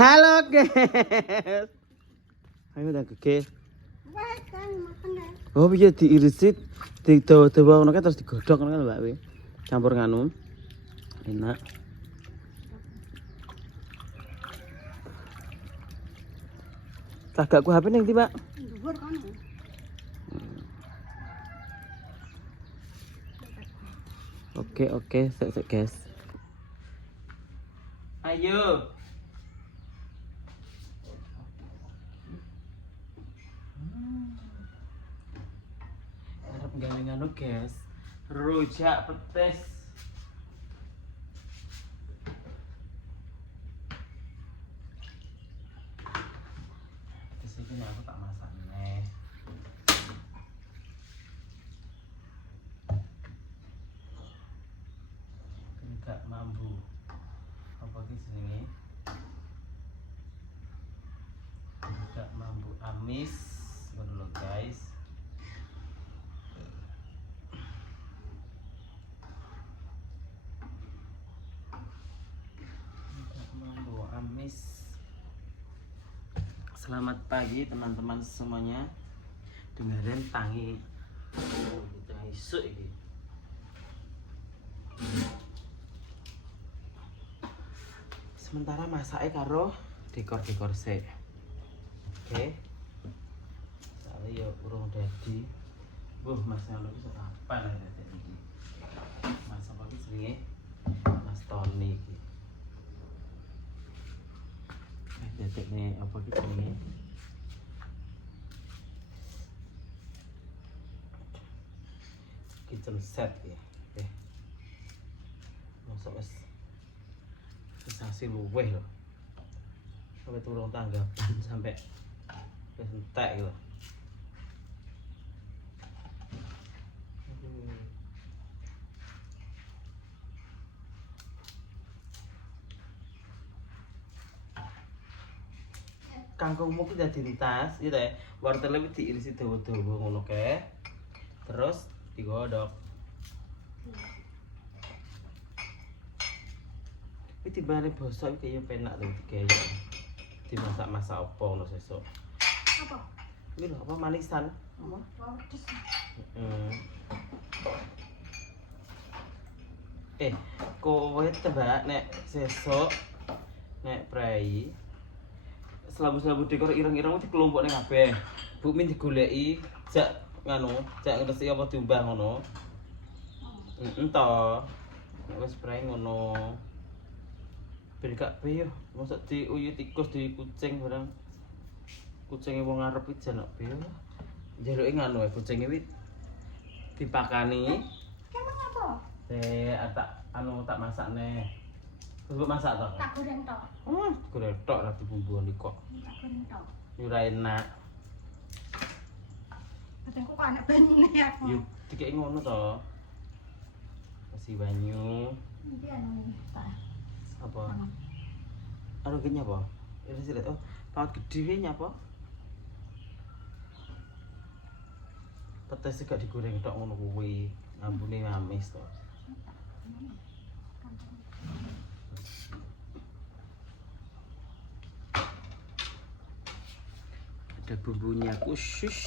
Halo guys. Ayo udah guys. Oh piye diirisit, didawa-dawa ngono terus digodhog ngono kan Mbak Wi. Campur nganu. Enak. Kagak ku HP ning ndi, Pak? Dhuwur kono. Oke, sik guys. Ayo. Arep gawe ngono, guys. Rujak petis. Petis iki aku tak masak neh. Gak mampu. Apa ki jenenge? Gak mampu amis. Ngono lho, guys. Amis. Selamat pagi teman-teman semuanya. Dengerin tangi. Kita isuk iki. Sementara masake karo dekor-dekor sik. Oke. Soale yo urung dadi. Mas ngono iki apa lah dadi iki. Mas apa iki jenenge? Mas Tony iki. Detek nih apa gitu nih kitchen set ya masuk es sensasi luweh loh sampai turun tanggapan sampai entek gitu. Kangkungmu ki dadi entas, gitu ya. Wortelnya iki diirisi dawa-dawa ngono kae. Terus digodhog. Iki timbangane basa iki kaya penak lho digawe. Dimasak-masak apa ngono sesuk. Apa? Iki lho apa manisan? Apa? Pedes. Kowe tebak nek sesuk nek prei selabu-selabu dekor ireng-ireng mesti kelompok ning kabeh. Bu min digoleki jak nganu, jak ngresi apa diumbah ngono. Ento. Nek wis prei ngono. Ben gak be yo, mosok diuyu tikus di kucing barang. Kucinge wong arep iki jan be yo. Njaluke nganu ae kucinge iki dipakani. Kemang apa? Tak masakne. Terus masak to? Tak goreng tok. Goreng tok ra dibumbuani kok. Tak goreng tok. Yo ora enak. Batengku kok anak banyune aku. Yo dikek ngono to. Kasih banyu. Iki anu tak. Apa? Anu ki nyapa? Ini sih oh, paut gede ki nyapa? Petes gak digoreng tok ngono kuwi. Ambune amis to. Ada bumbunya khusus.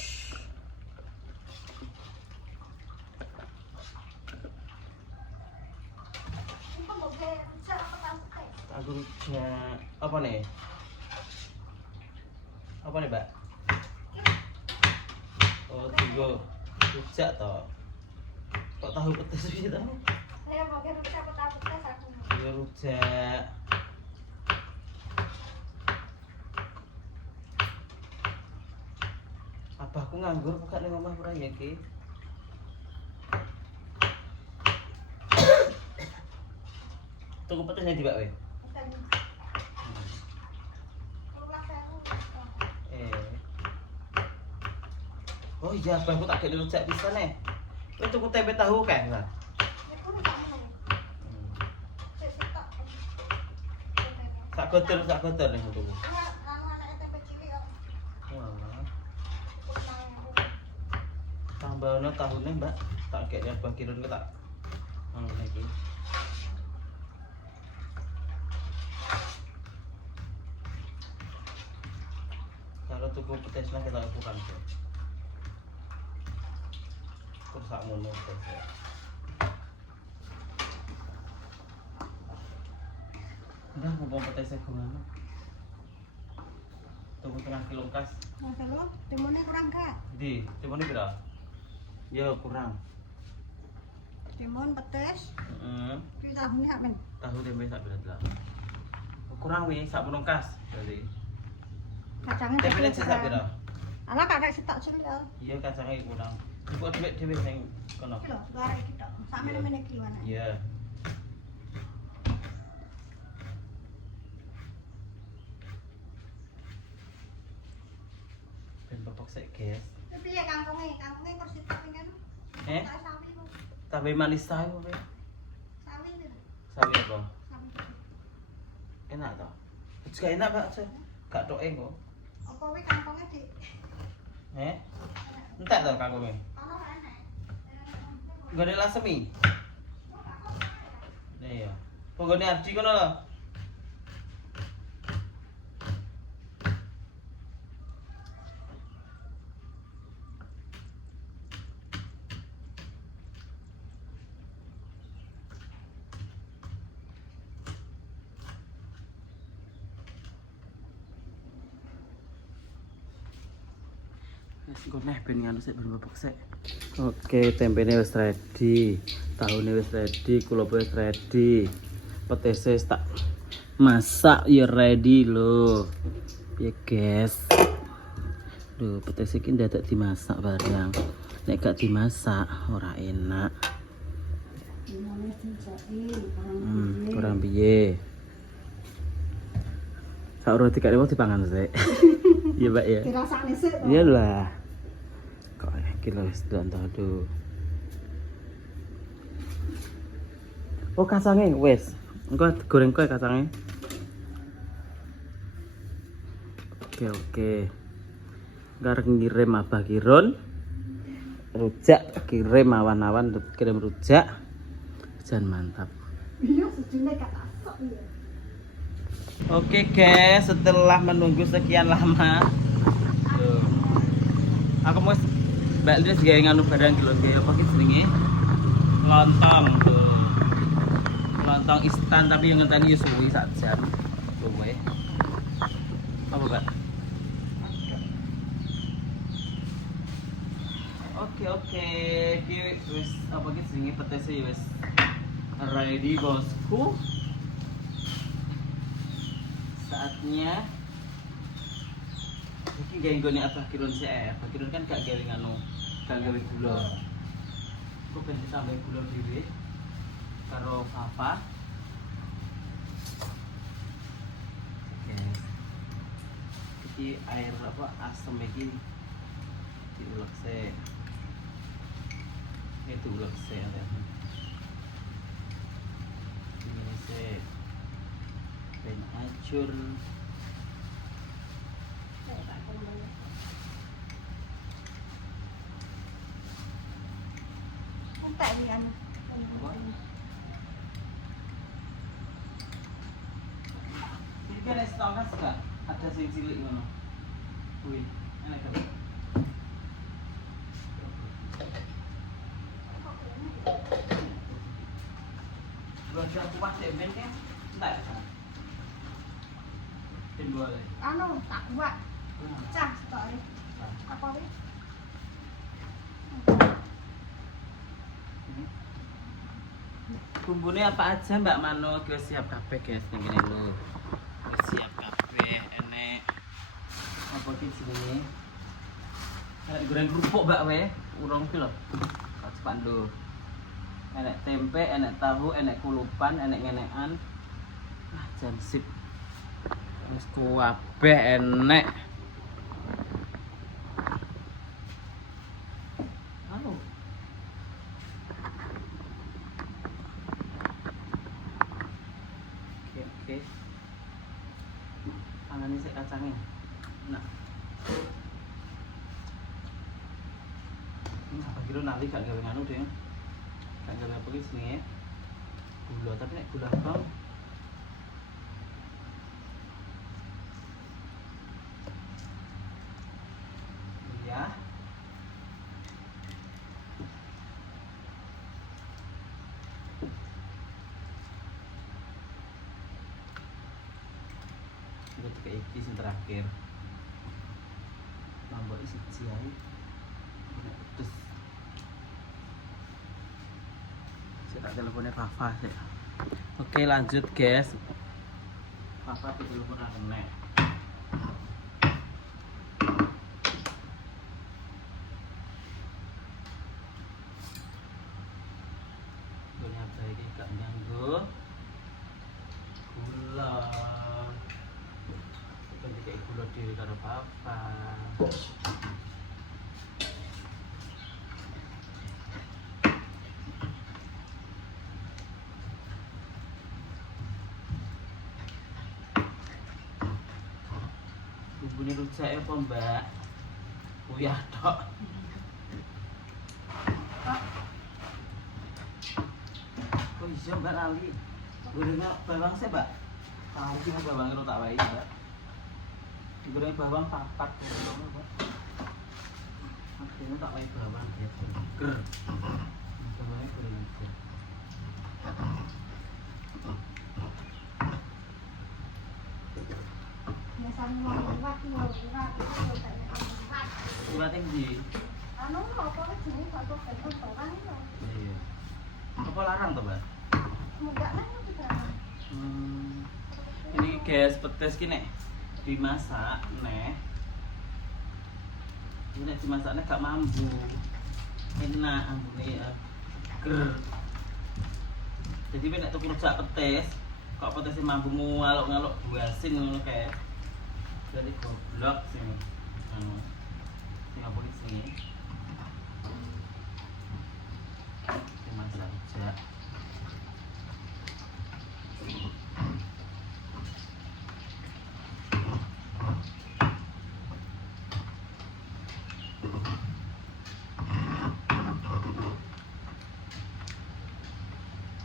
Aku rujak apa nih? Apa nih, Mbak? Oh, tunggu rujak toh. Kok tahu petis sih tahu? Saya mau rujak petis aku. Iya rujak. Abahku nganggur buka ning omah ora ya iki. Tuku petis nek dibak we. Oh iya, abahku tak gek rujak pisan nih. Kowe tuku tempe tahu kae lah. Sak godor ning tuku. Tambahane tahune, Mbak. Tak gek abah kirun tak. Iki. tuku petis lah kita ukuran tuh. Terus sak ngono petis. Udah mau petisnya gimana? Tuku 1 kilo kas. Masa lu timunnya kurang gak? Di, timunnya berapa? Ya kurang. Timun petis. Heeh. Ki tahunya apa? Tahu tempe sak berat lah. Kurang wi, sak menung kas. Berarti. Kacangnya Tempe ini sak berapa? Alah kakak setak cilik. Iya kacangnya kurang. Cukup duit dhewe sing kono. Kilo, garek kita. Sama namanya kiloan. Iya. Ben bapak sik, guys. Tapi ya kangkungnya kursi tapi kan. Tak sawi kok. Tabe manis tae kowe. Sawi itu. Sawi apa? Sawi. Enak toh? Juga enak, Pak. Gak toke kok. Apa wih kangkungnya di? Entek toh kangkunge. Kalau enak. Gone lasemi. Iya. Pogone Ardi kono lho. Engko neh ben nganu sik ben bobok sik. Oke, tempene wis ready. Tahune wis ready, kulape wis ready. Petese wis tak masak ya ready lho. Piye, guys? Lho, petese iki ndadak dimasak barang. Nek gak dimasak ora enak. Kurang piye? Sak roti gak mau dipangan sik. Iya, Mbak ya. Dirasakne sik. Iya lah. Kok kilo wis aduh. Oh, kacangnya wis. Engko goreng kowe kacangnya. Oke. Garek ngirim Abah Kiron. Rujak kirim awan-awan kirim rujak. Jan mantap. Iya, sejune gak tasok ya. Oke guys, setelah menunggu sekian lama, tuh, aku mau Mbak Lis gaya nganu barang gitu, gaya apa gitu jenenge? Lontong tuh, lontong instan tapi yang ngenteni suwi sak jam, tuh wae. Apa Mbak? Oke, iki wis apa gitu jenenge petese wis ready bosku. Saatnya iki gawe nggone Abah Kiron sik. Abah Kiron kan gak gawe nganu, gak gawe gula. Kok ben ditambahi gula dhewe karo Papa. Oke. Iki air apa asem iki diulek sik. Ini diulek sik ya. Ini sik. Ben hancur. Entek iki anu. Ini kan es tongkas gak? Ada sing cilik ngono. Wih, enak kan? Gua aku pas ben kan? Entek. Boleh. Anu tak buat. Cah sekali. Apa wih? Bumbune apa aja Mbak Mano? Wis siap kabeh guys ning kene lho. Wis siap kabeh, enek apa iki jenenge? Arek goreng kerupuk Mbak we, urung ki lho. Kok spanduk. Enek tempe, enek tahu, enek kulupan, enek ngenekan. Ah, jan sip. Wis kabeh enek. Halo. Oke. Tangane sik kacangnya. Nah. Ini apa kira nanti gak gawe nganu deh. Gak gawe apa iki jenenge? Gula, tapi nek gula bang Terus kayak iki sing terakhir. Nambah isi ae. Terus saya tak teleponnya Papa sih. Oke lanjut guys. Papa di telepon nek. Punya baik gak ganggu. Gula. Ganti kayak gula dhewe karo Papa. Bumbune rujak apa, Mbak? Uyah tok. Oh iya, Mbak lali. Goreng bawang sih, Mbak. Lagi mau bawang kalau tak wae, Mbak. Goreng bawang papat ngono, Mbak. Akhirnya tak wae bawang ya. Ger. Bawangnya goreng aja. Biasanya mau lewat. Urat yang di. Anu apa jenis kok telepon orang itu. Iya. Apa larang tuh, Mbak? Enggak lah itu kan. Ini guys, petis ki nek dimasak neh. Ini nek dimasaknya gak mambu. Enak ambune ya. Ger. Jadi nek tuku rujak petis, kok petisnya mambu ngaluk-ngaluk buasin ngono kae. Jadi goblok sing anu. Sing apa sini? Dimasak rujak.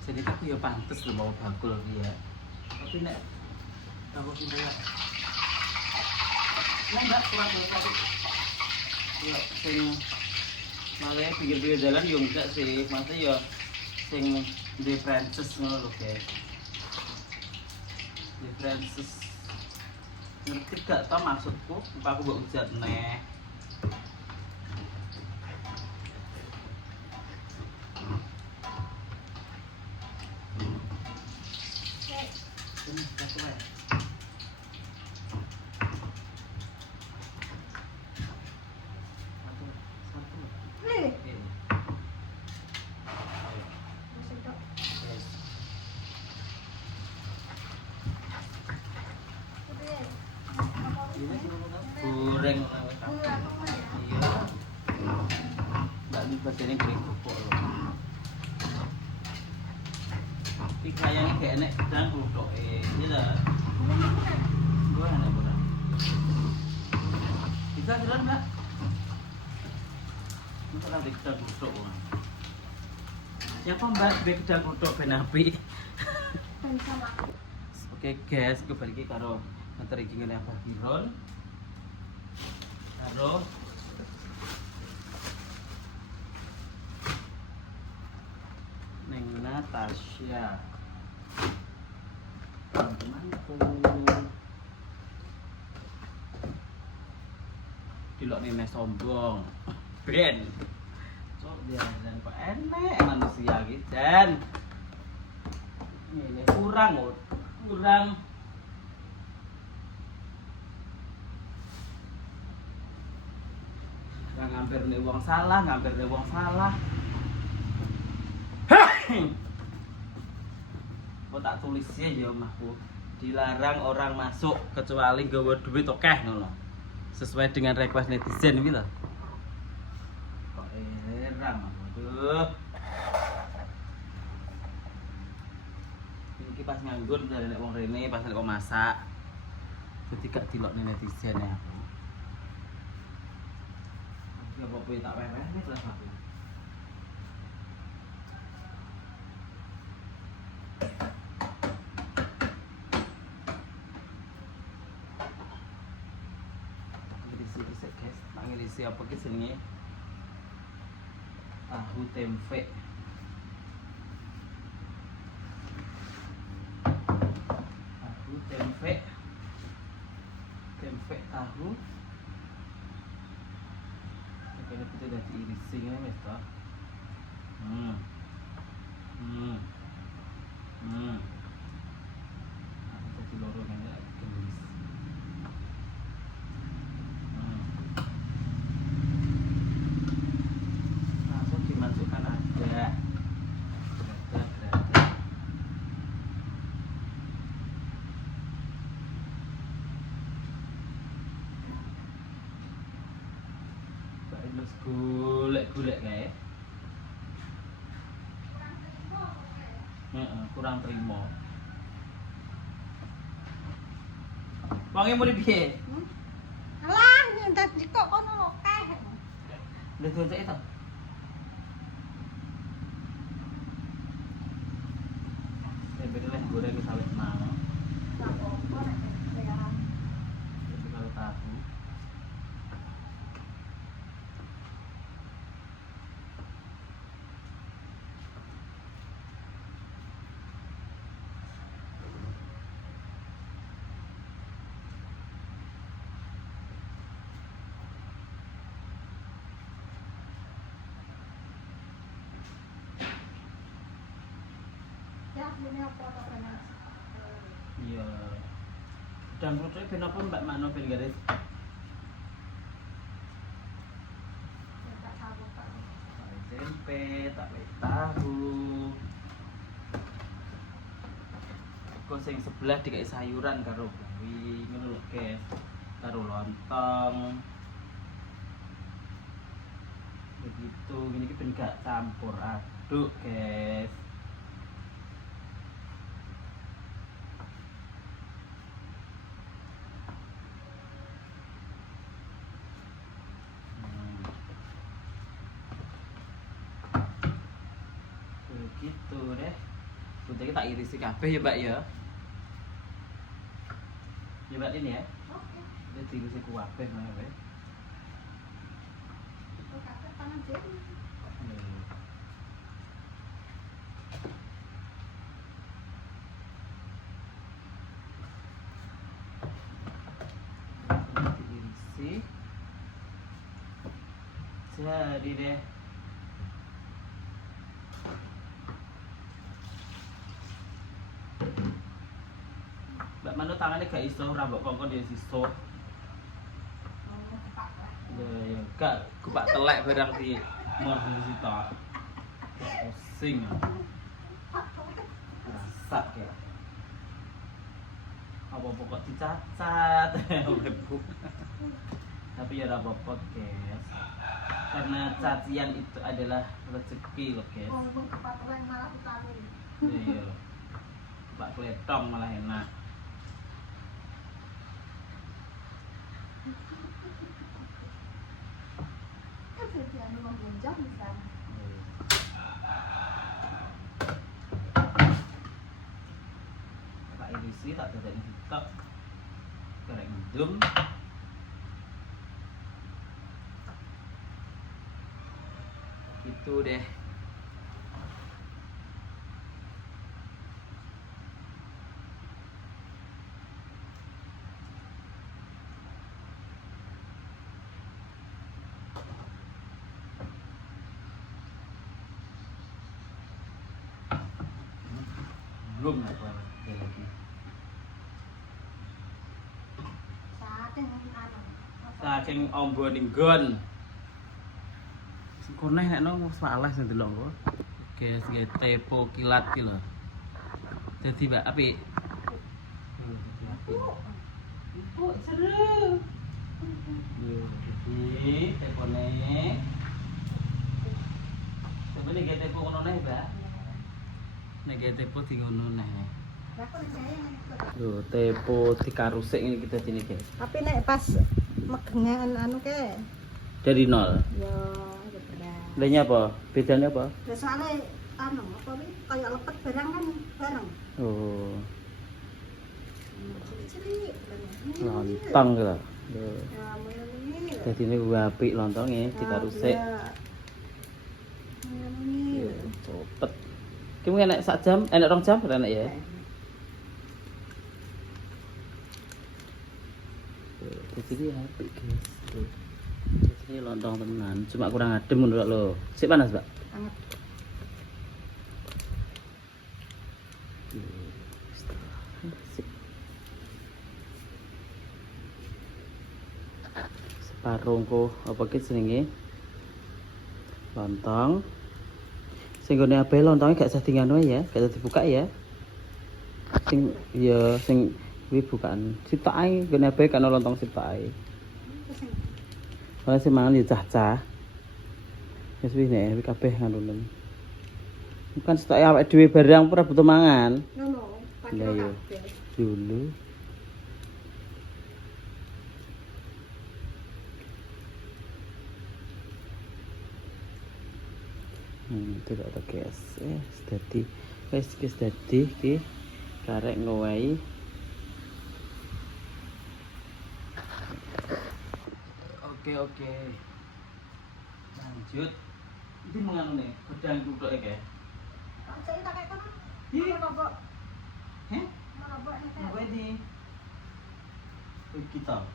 Jadi aku ya pantes lho mau bakul ya. Tapi nek aku sing ya. Nah, Mbak, kuat lho. Ya sing malah pinggir-pinggir jalan yo enggak sih. Maksudnya ya sing di Francis ngono lho, guys. Di Francis. Ngerti gak tau maksudku? Apa aku mbok ujat neh. Ini satu ya. Satu. Nih, Ini. Ayo. bisa dok. Yes. Ini goreng iya. Mbak ini bagiannya goreng gopok loh. Tapi kayaknya kayak enek dan kudo ini lah. Gue enak kurang. Bisa jalan Mbak? Masa nanti kita kudo. Siapa Mbak? Biar kita kudo ben api. Dan sama. Oke guys, kembali lagi karo nganter iki ngene apa Biron. Karo Neng Natasha. Teman-temanku. Dilok nene sombong. Ben. Sok dia dan kok enek manusia gitu dan ini kurang oh. Kurang ngampir nih uang salah, ngampir nih uang salah. Kok tak tulisnya ya omahku dilarang orang masuk kecuali gawa duit okeh ngono. Sesuai dengan request netizen iki lho. Kok heran aku. Aduh. Iki pas nganggur dari nek wong rene pas nek kok masak. Jadi gak dilokne netizen ya aku. Ya apa tak weweh nih kelas aku. Ngisi guys, tak ngisi apa ki jenenge? Tahu tempe. Tahu tempe Pek tahu. Ini kita udah diirisi ini wis toh. Aku jadi loro ngene lagi gelis. Langsung dimasukkan aja. Gradak. Terus golek-golek kae. Kurang terima. Wangi muni piye? Alah, nyendat kok kono kae. Udah gocek itu. Sebenarnya goreng sawit nang. Jadi kalau tahu. Ya, ini apa katanya? Iya. Dan menurut ben apa Mbak Mano ben garis? Tak tahu tak. Tempe, tape tahu. Kok sing sebelah dikai sayuran karo kuwi ngono lho, guys. Karo lontong. Begitu, ini ben gak campur aduk, guys. Begitu deh. Sudah kita irisi kabeh ya, Mbak ya. Ya Mbak ini ya. Oke. Kita irisi kabeh mana weh. Itu kakek tangan dia. Diirisi. Jadi deh. Mbak Mano tangannya gak iso, rambut kongkon dia siso. Ya, gak kupak telek barang di mau di tok. Pusing. Rasak ya. Apa-apa kok dicacat. Tapi ya ora apa-apa, guys. Karena cacian itu adalah rezeki loh, guys. Walaupun kepatuhan malah utawi. Iya. Pak Kletong malah enak. Kan saya anu menggonjang bisa. Tak irisi, tak dadani sitok. Goreng ndum. Gitu deh. Belum apa lagi. Saking anu. Saking ombo ninggon. Sing koneh nek nang wis males ndelok kok. Guys, nggih tepo kilat ki lho. Dadi Mbak apik. Bu, seru. Yo, iki tepone. Tepone nggih tepo ngono neh, Mbak. Nek nggih tepo di ngono neh. Lah kok saya ngene. Yo, tepo dikarusik ini kita sini, guys. Tapi nek pas megengan anu ke. Dari nol. Ya, ya berat. Lainnya apa? Bedanya apa? Ya soalnya anu apa nih kayak lepet barang kan bareng. Oh, Cilik-cilik. lontong gitu. Yo. Ya, ini. Jadi ini gue apik lontongnya dikarusik. Ini. Yo, cepet. Ki mungkin enak sak jam, enak 2 jam enak ya. Jadi apik guys. Tuh. Jadi lontong tenan, cuma kurang adem menurut lo. Sik panas, Mbak. Anget. Sik. Separuh kok apa ki jenenge? Lontong. Sing gone ape lontongnya gak usah tinggal ya, gak usah dibuka ya. Sing ya sing kuwi bukaan sitok ae gone ape kan lontong sitok ae. Ora sing mangan ya cah-cah. Wis wis nek kabeh nganunen. Bukan sitok awake dhewe barang ora butuh mangan. Ngono, Lah yo. Dulu. Itu ada guys. Dadi wis dadi iki karek ngowahi. Oke. Lanjut. Iki menganu nih, gedang duduk ya. Saya tak kayak kono. Ih. Mau robok. Heh? Mau robok nih Apa saya. ini? Kita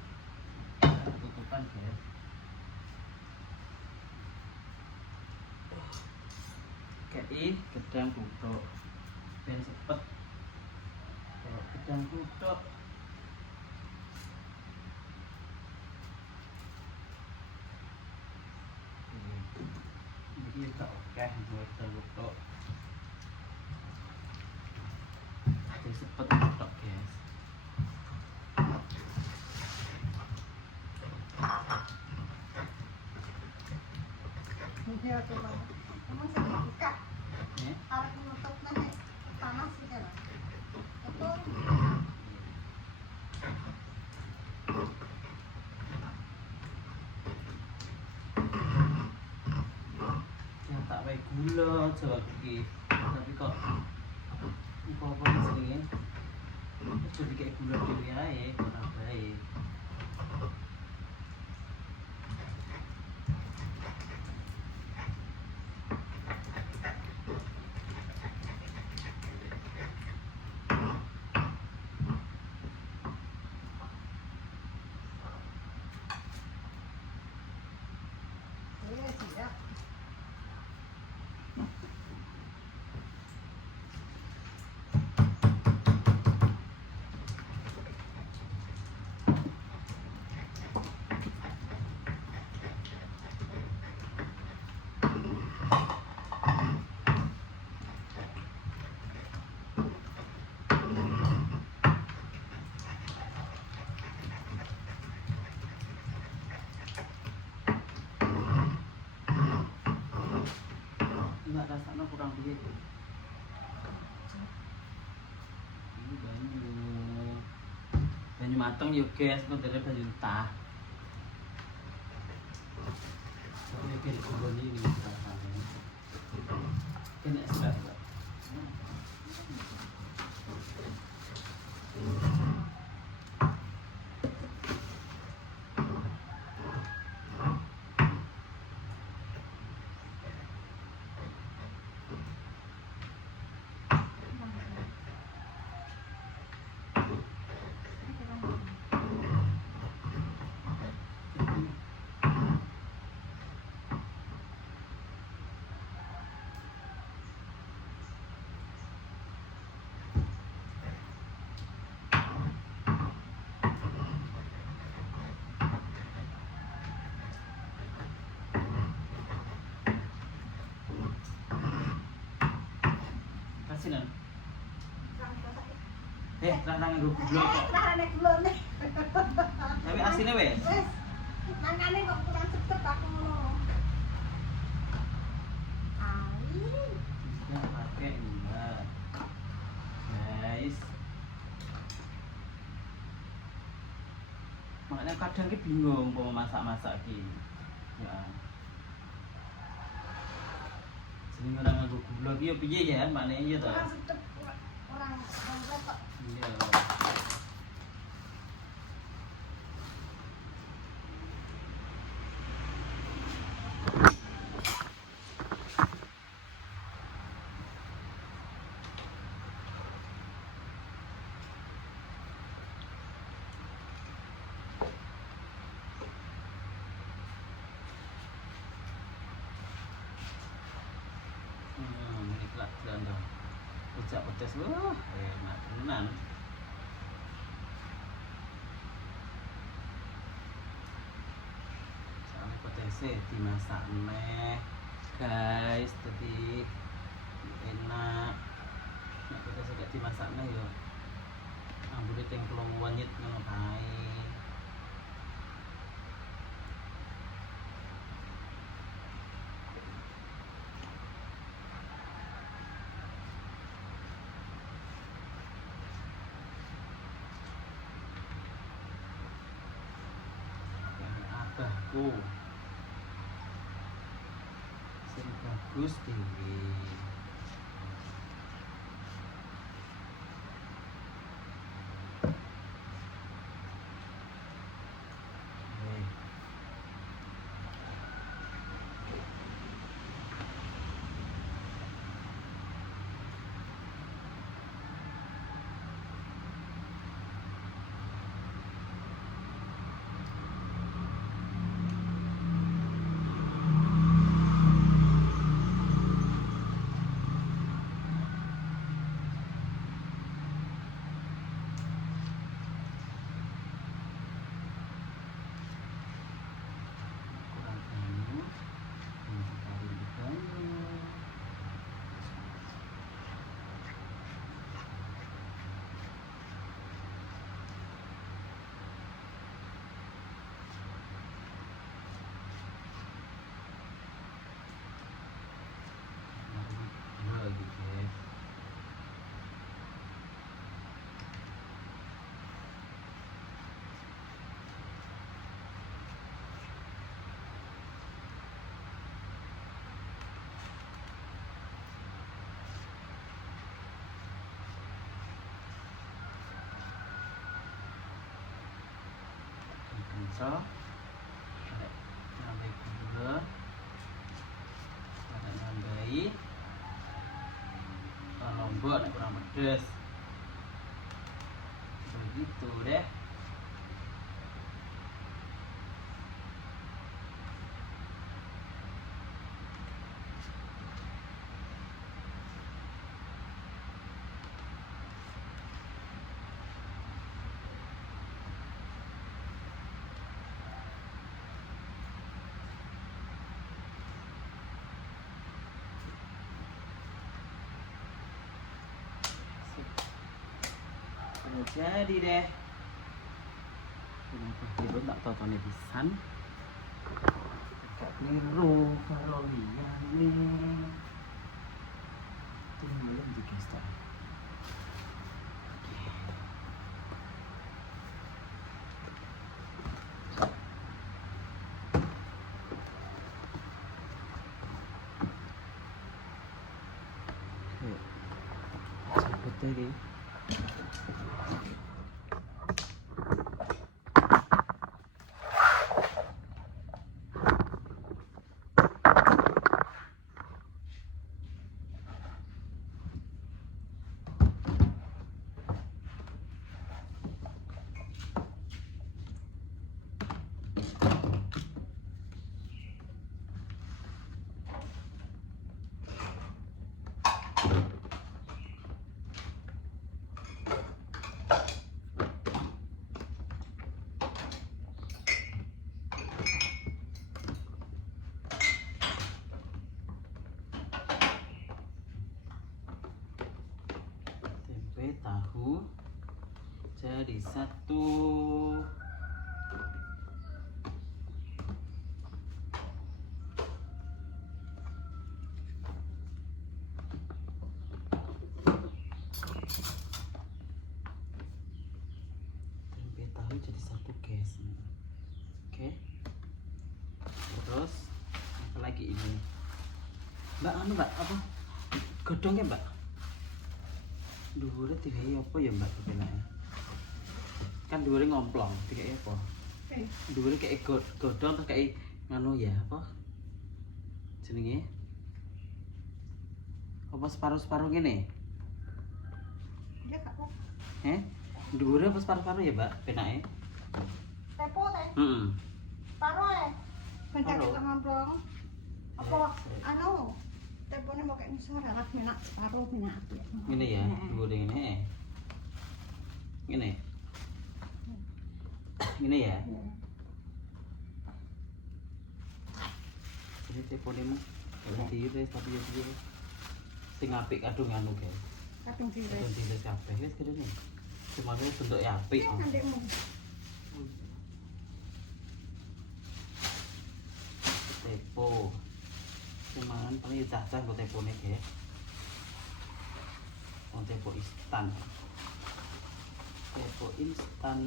tutupan guys. Kei gedang duduk. Ben cepet. Kalau gedang duduk ini tak oke buat terluka jadi cepet duduk guys. Iya tuh Bang. Emang saya buka. Ya. Arep nutup nih. Panas gitu loh. Betul. Yang tak pakai gula coba iki tapi kok apa jenenge jadi kayak gula dhewe ae ora bae. Iya siap. Enggak rasanya kurang piye. Ini banyu mateng yo guys, kok dari banyu entah. Soalnya kayak gula ini rasanya. Kena sekali. Kasinan. Lah nang nggo gula kok. Carane gulone. Tapi asine wes. Wes. Mangane kok kurang cepet aku ngono. Ai. Bisa pakai enggak. Guys. Makanya kadang ki bingung mau masak-masak ki. Ya. Sing ora nganggo gula ki yo piye ya, makne iya to. Kurang cepet kurang kok. Iya. pedes. Wah, enak tenan. Soalnya pedesnya dimasak neh, guys. Jadi enak. Nek pedesnya gak dimasak neh yo. Ambune ting kelowanyit ngono kae. Abahku sing bagus dhewe. Kurang banyu, ditaruh di banyu. Lagi guys. Kencang. Nambahi gula. Ada nambahi lombok nek kurang pedes. Begitu deh. Sudah jadi deh. Kenapa hero tak tontonnya pisan? Gak niru kalau liyane. Tinggalin di guys tak. Cabut tadi. Tempe tahu jadi satu. Tempe tahu jadi satu guys. Oke. Terus apa lagi ini? Mbak anu mbak apa? Godongnya mbak? Dhuwure digawe apa ya mbak kepenake? Kan dhuwure ngomplong, digawe apa? Dhuwure kayak godong terus kayak nganu ya apa? Jenenge? Apa separuh-separuh ngene? Ya gak apa. Dhuwure apa separuh-separuh ya mbak penake? Tepo teh. Heeh. Paro ya. Bencak Paro. kita ngomong. Apa anu? Tepone mau kayak ngisor lah minyak separuh minyak api. Ngene ya, goreng ngene. Ngene. Ngene ya. Ini teleponemu. Diiris tapi yo piye. Sing apik kadung anu, guys. Kadung Kadung diiris. diiris kabeh wis kene. Semuanya bentuknya apik. Ndekmu. Tepo. Cuman paling cacah buat tepone, guys. Tepo instan. Tepo instan.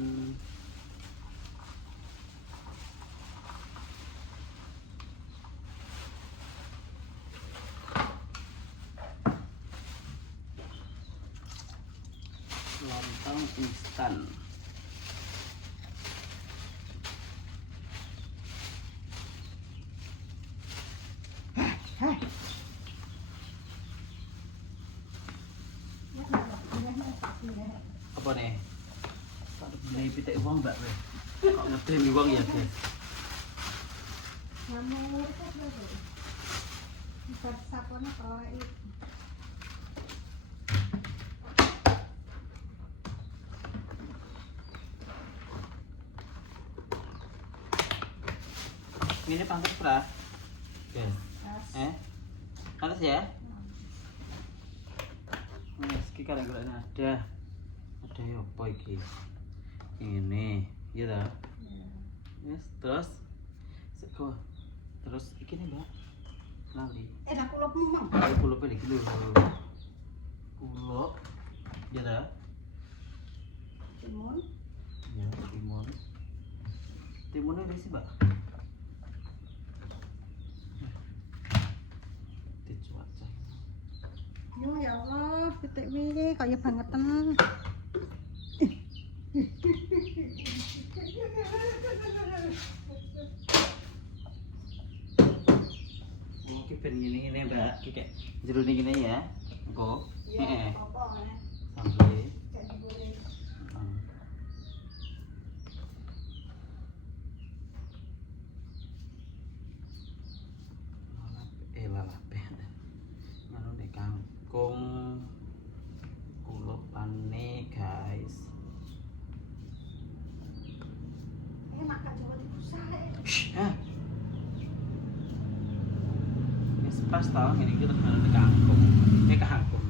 Lontong instan. Apa nih? Tak beli pitik uang mbak weh. Kok ngetrimi uang ya guys? Ngamur kok lho. Bisa sapone kalau itu. Ini pantas pra? Guys. Pantas ya? Meski kadang-kadang ada ya apa iki? Ini, iya ta? Yes, terus sego. Terus iki nih, Mbak. Lali. Dah kulupmu mang. Ayo kulup iki lho. Kulup. Iya ta? Timun. Ya, timun. Timunnya wis, Mbak. Dicuaca. Yo ya Allah, pitik iki kaya bangetan. Oh, ki ben ngene-ngene, Mbak. Ki kayak jerone ngene ya. Engko. Heeh. Apa nih? Sampai Kayak digoreng. lalape. Nganu nek kangkung kulupane, guys. Enak kan coba dibusai. Hah. Wis pas tau ngene iki terus nganu nek kangkung. Kangkung.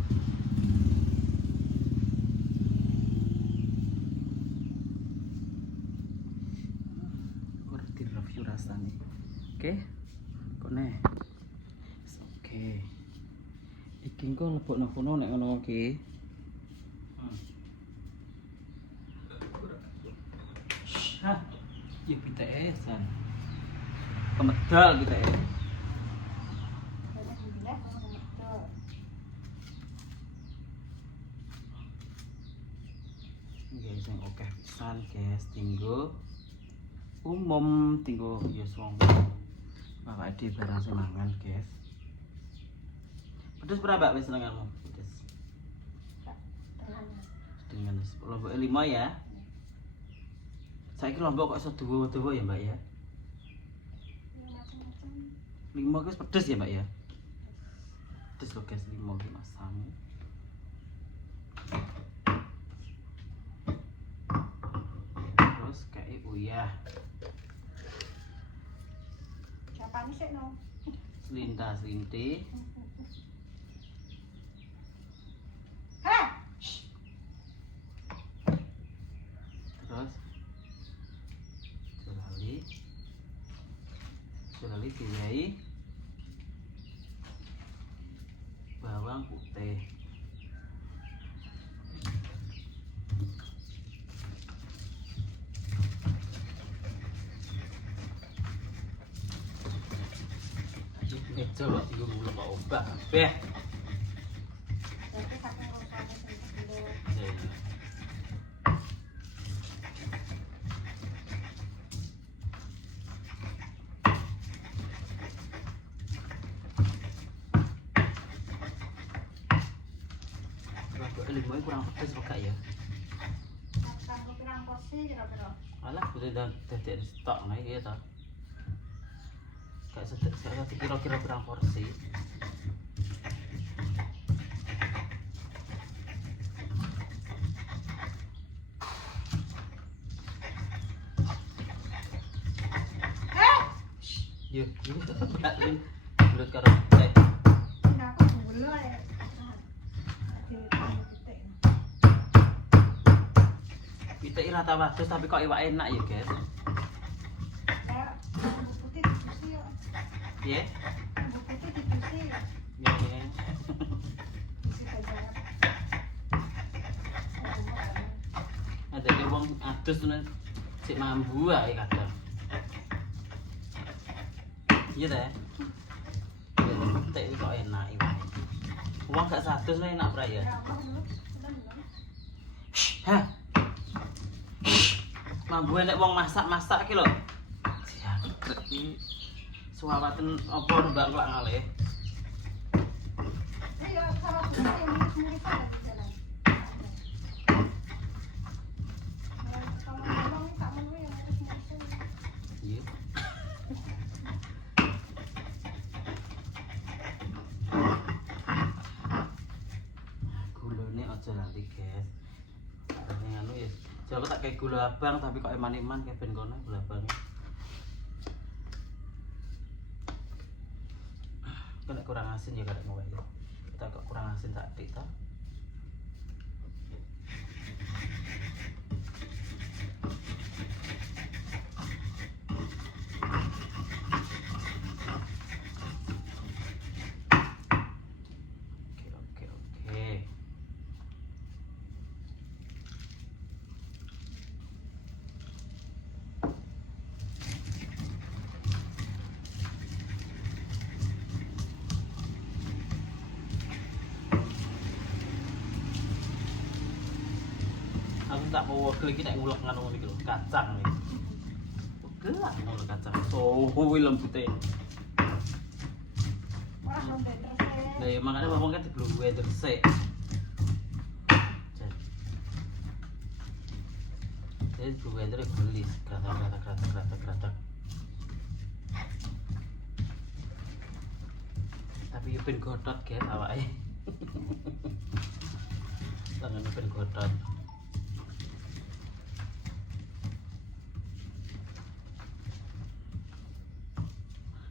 Ora di review rasane. Oke. Kone. Oke. Iki engko lebokno kono nek ngono iki. Hah. Ya piteke san. Pemedal piteke. Guys, yang oke pisan guys, tinggo umum, tinggo ya wong bapak di barang sing mangan guys. Pedes berapa wis senenganmu? Pedes. Dengan lombok 5 ya. Saiki lombok kok iso dawa-dawa ya, Mbak ya? 5 guys pedes ya, Mbak ya? Pedes lho guys, 5 ki masam. Terus kayak uyah. Siapa nih sih no? Selintas-linti. Heh. Terus Jelali diwehi bawang putih. Ini coba tiga bulan mau obah, beh. Tapi satu rusaknya sendiri. Lima kurang pedes kok ya. Kanggo pirang porsi kira-kira? Alah, udah dari stok nih gitu. Kayak kira-kira berapa porsi? Yo, Mbak Lin. Bulut karo pitik. Nah, aku gula ya. Pitik rata wadus tapi kok iwak enak ya, guys. Kayak bumbu putih dicuci ya. Piye? Bumbu putih dicuci. Ya, ya. Isi aja. Ada ke wong adus nek sik mambu ae kadang. Iya teh. Pitik kok enak iwak. Wong gak sadus lah enak pra ya. Ya, aku dulu. Udah belum? Hah? Mambu nek wong masak-masak iki lho. Jangkrik iki. Suawaten apa mbak kelak ngalih. Iya, sama bumbu yang mirip-miripan di jalan. Kalau ngomong tak menu yang mirip-miripan. Iya. Gulane aja nanti, guys. Ini anu ya. Coba tak kayak gula abang tapi kok eman-eman kayak ben kono gula abangnya. Kena kurang asin ya kadang ngowek ya. Kita kok kurang asin sadik ta. Oke. Aku tak mau wegel iki nek ngulek ngono iki lho, kacang iki. Wegel lah ngono kacang. Kuwi lembute. Wah, sampai terus ya. Lah ya makane ngomong kan dibelung weather sik. Jadi blue weather gelis, gratak. Tapi yo ben godhot guys awake. Tangan ben godhot.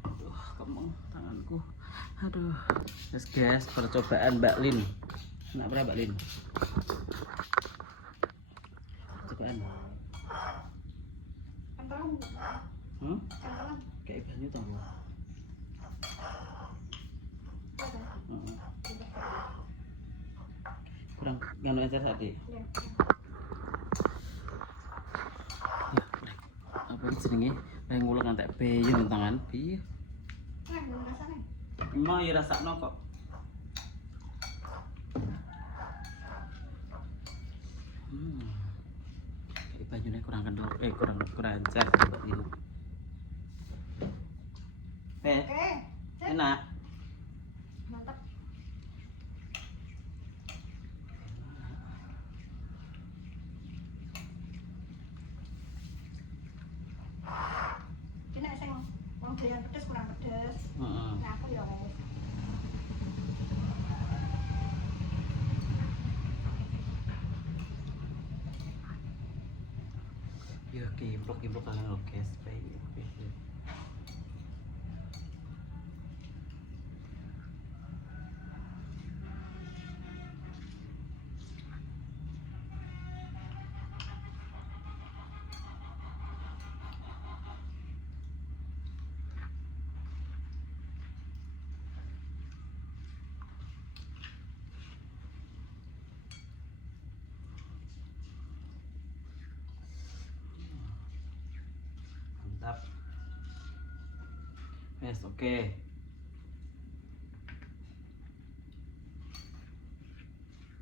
Aduh, kemeng tanganku. Aduh. Yes guys, percobaan Mbak Lin. Enak berapa Mbak Lin? Cobaan. Kental. Kental. Kayak banyu tau. Kurang nganu encer tadi. Ya. Ya, apa iki jenenge? Kayak ngulek ngantek beyo nang tangan. Piye? Nah, belum rasanya. Mau ya rasakno kok. Kayak banyune kurang kendor, kurang encer Mbak Lin. Oke. Enak. Mantap. Ini sing wong doyan pedes kurang pedes. Heeh. Nah, aku ya wes. Ya kiplok kalian lo guys, baik. Mantap. Yes, oke.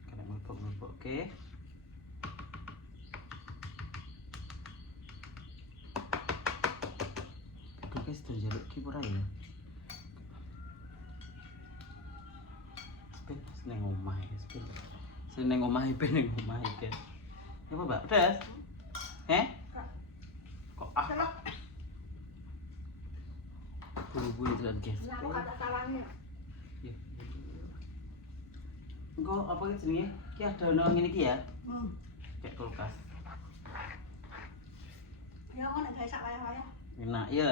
Kena melupuk, oke. Oke guys, tuh jaluk ki ora ya. Spin seneng omah ya, spin. Seneng omah ben ning omah iki. Apa, Mbak? Pedas? Kok Celok. buru-buru jalan guys. Nah, aku kata salahnya. Ya. Engko apa iki jenenge? Ki ada ono ngene iki ya. Kayak kulkas. Ya mau nek gawe sak kaya-kaya. Enak ya.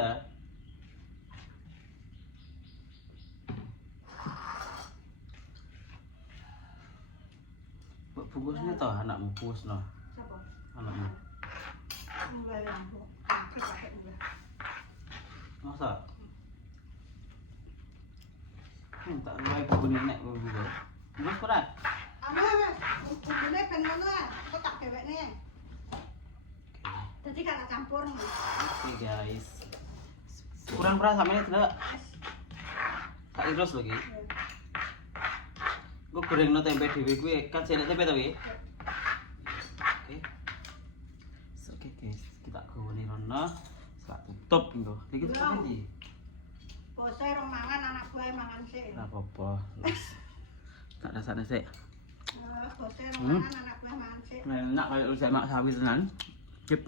Bungkusnya toh anakmu bungkus no. Siapa? Anakmu. Mulai lampu. Pakai mulai. Masa? Tak mulai buku nenek buku. Bungkus kurang. Mas. Ini ben ngono ah. Kok tak dhewekne. Jadi kan campur. Oke guys. Kurang sampe tidak. Tak iris lagi. Gue goreng tempe dhewe kuwi kan sik tempe to iki. Oke. Oke guys, kita gowoni rono. Sak tutup engko. Iki tutup iki. Bose rong mangan anak buah mangan sik. Ora apa-apa. Tak rasane sik. Bose rong mangan anak buah mangan sik. Enak kayak lu mak sawi tenan. Cip.